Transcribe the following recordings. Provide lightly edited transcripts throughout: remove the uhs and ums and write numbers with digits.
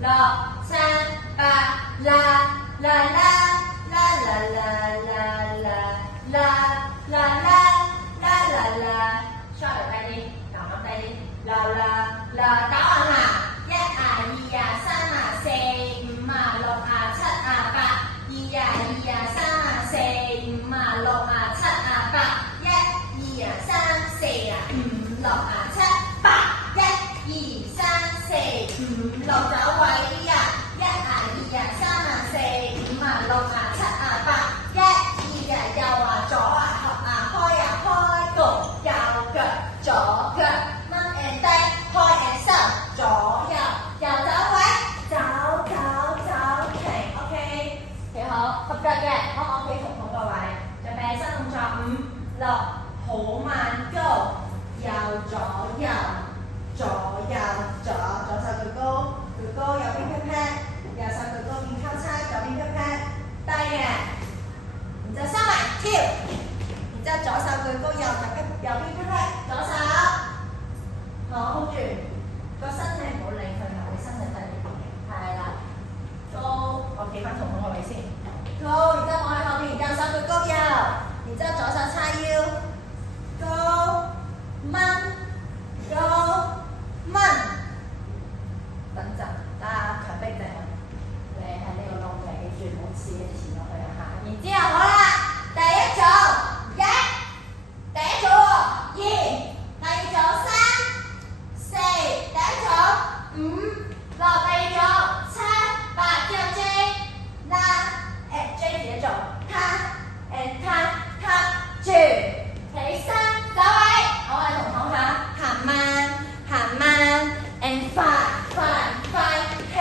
六三八啦啦啦啦啦啦啦啦啦啦啦啦啦啦，稍微低啲，撳啱低啲，啦啦啦，答案啦，一啊二啊三啊四五啊六啊七啊八，二啊三啊四五啊六啊七啊八，一二啊三四啊五六啊七八，一二三四五六走位啲啊，一啊二啊三啊四五啊六啊七啊八，一二啊右啊左啊合啊開啊開腳右腳左腳掹 and 低開 and 收左右右走位走走走停 OK 幾好合腳嘅，我企同個位準備新動作5、6好慢 go 右左右左右左手舉高舉高右邊 pat pat 右手舉高面交叉左邊 pat pat 低嘅，然之後收埋跳，然之後左手舉高右邊 pat pat 左手好 hold 住個身體唔好理佢頭，你身體低啲嘅，係啦，高我企翻同個位先，高然之後望喺後面，右手舉高右，然之後左手叉腰，高掹高掹，等陣打強迫症，你喺呢個窿嘅，記住唔好刺你前落去啊嚇，然之後好啦，第一組第一組喎2，第二組3、4，第一組5、6，第二組7、8，之後 J 啦，J 自己做，他住，起身走位，我哋同學下行慢，and 快停，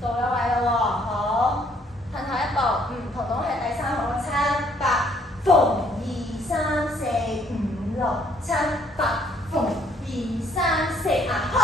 到咗位啦喎，好，褪後一步，同係第3號7、8，逢2、3、4、5、6、7、8，逢2、3、4啊，開。